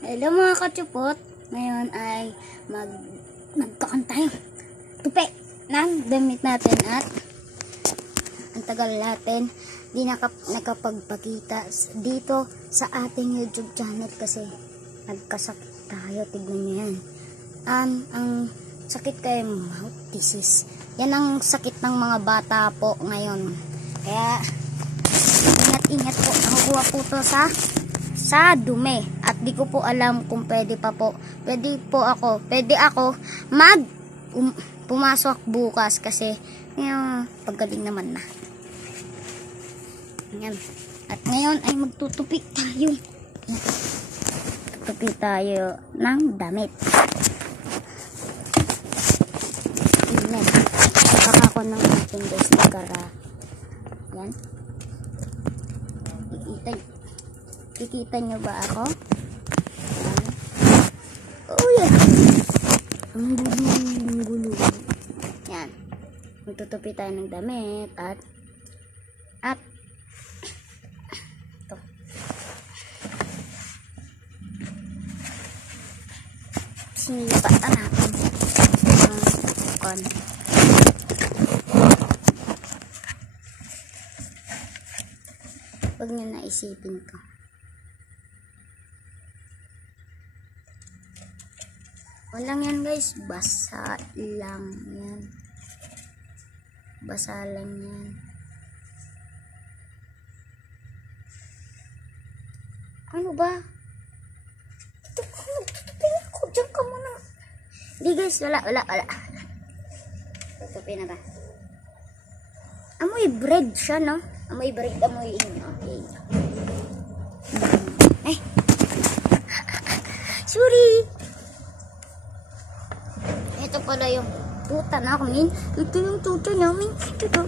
Hello mga katsupot, ngayon ay magkakan tayo tupi ng damit natin at ang tagal natin di nakapagpakita dito sa ating YouTube channel kasi nagkasakit tayo. Tignan nyo yan. Ang sakit kay mouth disease. Yan ang sakit ng mga bata po ngayon. Kaya ingat-ingat po. Nakukuha po to sa dumi. At di ko po alam kung pwede ako pumasok bukas kasi paggaling naman na. Yan. At ngayon ay magtutupi tayo. Tutupi tayo ng damit. Amen. Baka ako ng ating guys na gara. Yan. Kikita nyo ba ako? Yan. Oh yeah. Ang gulo. Yan. Magtutupi tayo ng damit at ito. Sinipatan natin ang huwag nyo naisipin ko. Walang yan guys, basa lang yan. Basa lang yan. Ano ba? Tutupi ako, dyan ka muna. Hindi guys, wala. Tutupi na ba? Amoy bread siya, no? Amoy bread, amoy inyo. Okay. Ay! Sorry! Ito pala yung tuta namin. Ito yung tuta namin. Tuta.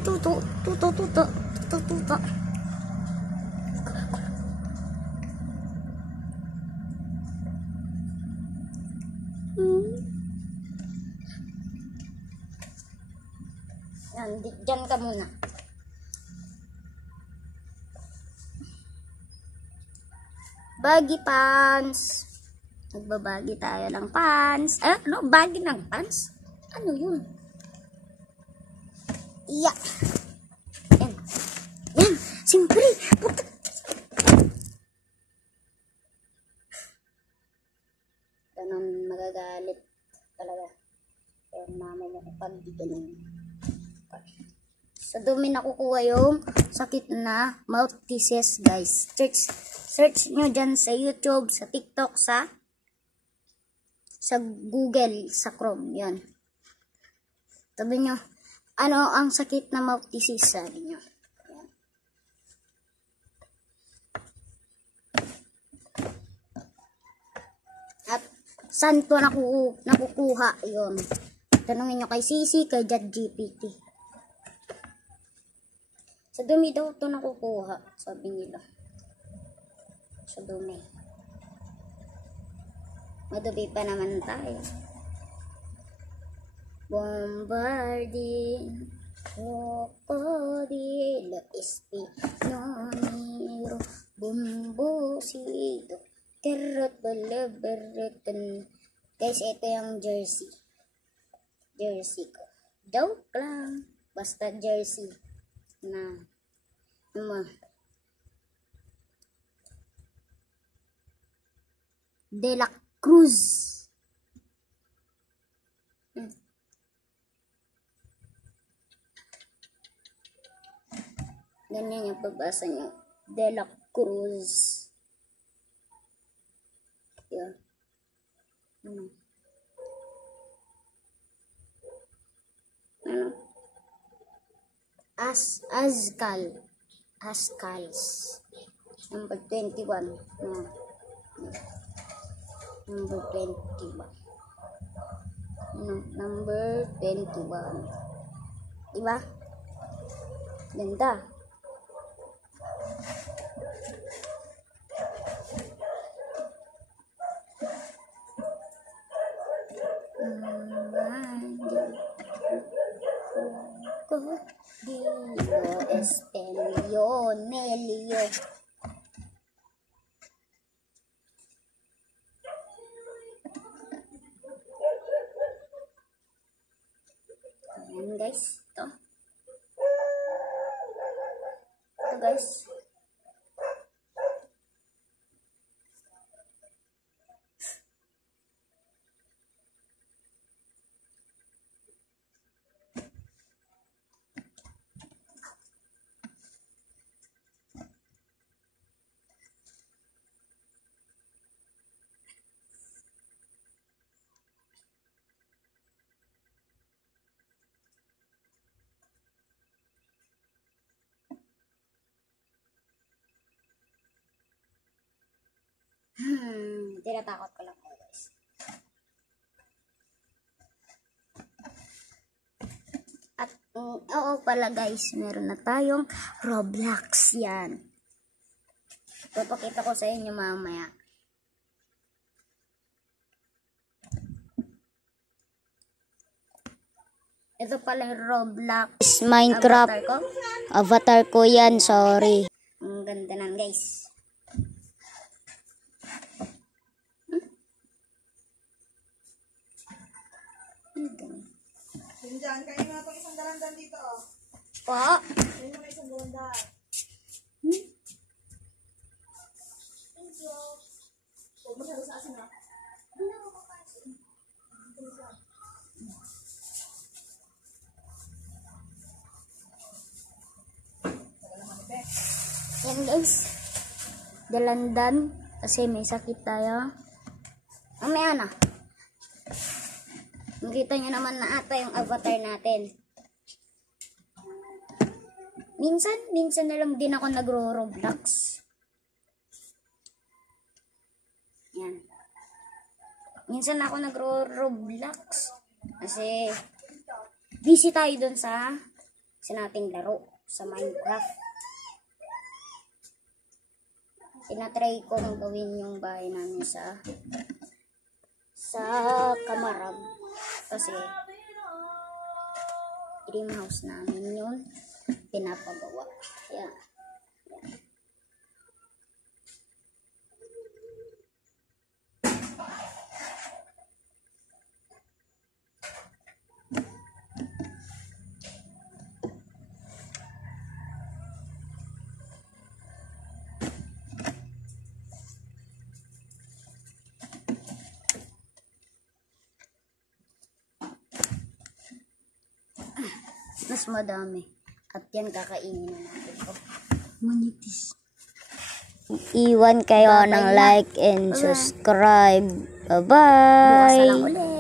Yan, dyan ka muna. Baggy pants. Nagbabagi tayo ng pants. Ano? Baggy ng pants? Ano yun? Iya. Yan. Siyempre. Puta. Ganun magagalit talaga. Kaya mama mo kapag di ganun. Sa dumi nakukuha yung sakit na mouth disease guys. Search nyo dyan sa YouTube, sa TikTok, sa Google, sa Chrome. Yan. Sabi nyo, ano ang sakit na mouth disease? Sabi nyo. Yan. At saan to nakukuha? Yun. Tanungin nyo kay Sisi, kay ChatGPT. Sa dumi daw ito nakukuha, sabi nila. Sa dumi. Madubi pa naman tayo. Bombarding, crocodilo, espinonero, bumbusito, kerot, balabaratan. Guys, ito yung jersey. Jersey ko. Joke lang. Basta jersey. Na De La Cruz. Ganyan yung pagbasa nyo. De La Cruz. Yeah. Ano? Ascals. Number 21. Number 21. Number 21. Diba? Ganda. Crocodilo, espionelio. guys. Ito. Ito guys. Tinatakot ko lang kayo guys. At oo pala guys, meron na tayong Roblox yan. Papakita ko sa inyo mamaya. Ito pala yung Roblox Minecraft. Avatar ko yan, sorry. Ang ganda nan guys. Diyan, kain mo na itong isang dalandan dito. Po. Kain mo na isang dalandan. Thank you. Huwag mo sa asin ha. Yan guys. Dalandan. Kasi may sakit tayo. Mamaya na. Makita nyo naman na ata yung avatar natin. Minsan na lang din ako nagro-Roblox. Yan. Minsan ako nagro-Roblox. Kasi busy tayo dun sa nating laro. Sa Minecraft. Tinatry ko nang gawin yung bahay namin sa Kamarag. Kasi dream house namin yun pinapagawa. Yan. Mas madami. At yan kakainin na natin ko. Manitis. Iwan kayo ng like and subscribe. Bye-bye. Bukas na lang ulit.